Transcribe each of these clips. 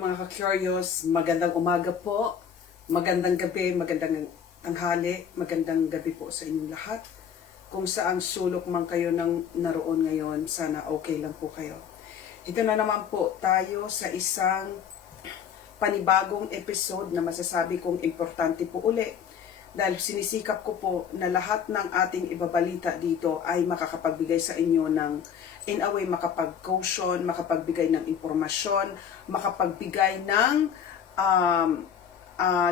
mga ka-curious, magandang umaga po, magandang gabi, magandang tanghali, magandang gabi po sa inyong lahat. Kung saang sulok man kayo nang naroon ngayon, sana okay lang po kayo. Ito na naman po tayo sa isang panibagong episode na masasabi kong importante po uli. Dahil sinisikap ko po na lahat ng ating ibabalita dito ay makakapagbigay sa inyo ng, in a way, makapag-caution, makapagbigay ng impormasyon, makapagbigay ng,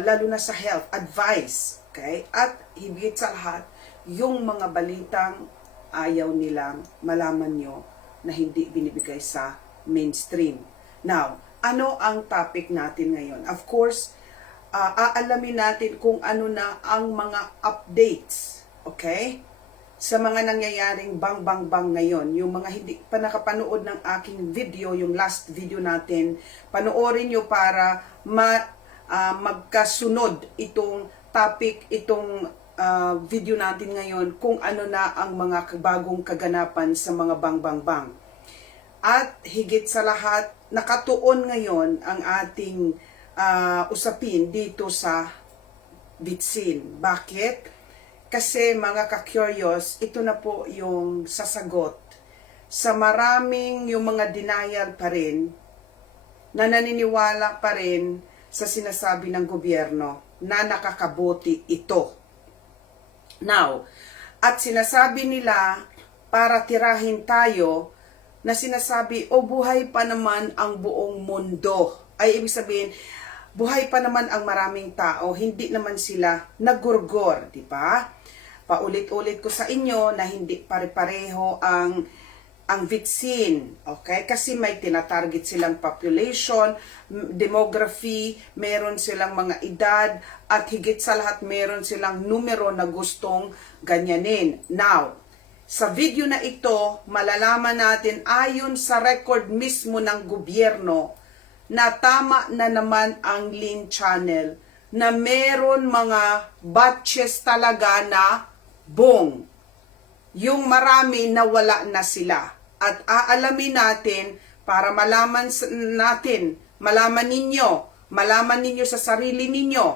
lalo na sa health, advice. Okay? At higit sa lahat, yung mga balitang ayaw nilang malaman nyo na hindi binibigay sa mainstream. Now, ano ang topic natin ngayon? Of course, aalamin natin kung ano na ang mga updates, okay? Sa mga nangyayaring bang ngayon. Yung mga hindi pa nakapanood ng aking video, yung last video natin, panoorin nyo para magkasunod itong topic, itong video natin ngayon, kung ano na ang mga bagong kaganapan sa mga bang. At higit sa lahat, nakatuon ngayon ang ating usapin dito sa Bitsin. Bakit? Kasi mga ka-curious, ito na po yung sasagot sa maraming yung mga denial pa rin na naniniwala pa rin sa sinasabi ng gobyerno na nakakabuti ito. Now, at sinasabi nila para tirahin tayo na sinasabi, o buhay pa naman ang buong mundo. Ay ibig sabihin, buhay pa naman ang maraming tao, hindi naman sila nagurgor, di ba? Paulit-ulit ko sa inyo na hindi pare-pareho ang Bitsin, okay? Kasi may tinatarget silang population, demography, meron silang mga edad, at higit sa lahat meron silang numero na gustong ganyanin. Now, sa video na ito, malalaman natin ayon sa record mismo ng gobyerno na tama na naman ang Lin Channel na meron mga batches talaga na bong. Yung marami na wala na sila. At aalamin natin para malaman ninyo sa sarili ninyo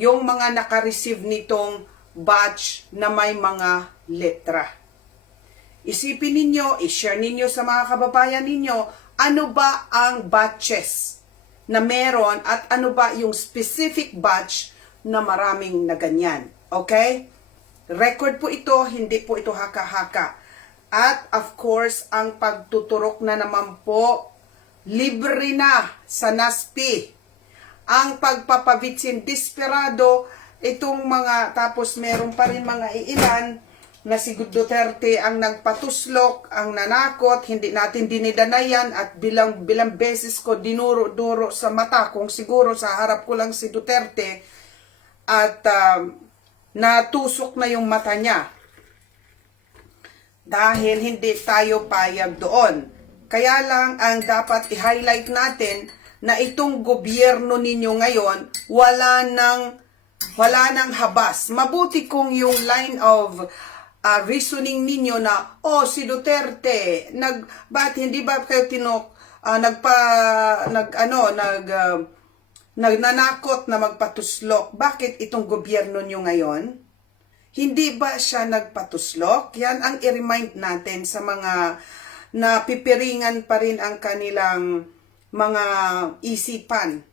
yung mga naka-receive nitong batch na may mga letra. Isipin ninyo, i-share ninyo sa mga kababayan ninyo, ano ba ang batches na meron at ano ba yung specific batch na maraming na ganyan. Okay? Record po ito, hindi po ito haka-haka. At of course, ang pagtuturok na naman po, libre na sa NASP. Ang pagpapabitsin, desperado, itong mga, tapos meron pa rin mga iilan, na si Duterte ang nagpatuslok, ang nanakot, hindi natin dinidanayan at bilang beses ko dinuro-duro sa mata kung siguro sa harap ko lang si Duterte at natusok na yung mata niya dahil hindi tayo payag doon. Kaya lang ang dapat i-highlight natin na itong gobyerno ninyo ngayon wala nang habas. Mabuti kung yung line of reasoning ninyo na, si Duterte, hindi ba kayo nagnanakot na magpatuslok? Bakit itong gobyerno nyo ngayon? Hindi ba siya nagpatuslok? Yan ang i-remind natin sa mga napipiringan pa rin ang kanilang mga isipan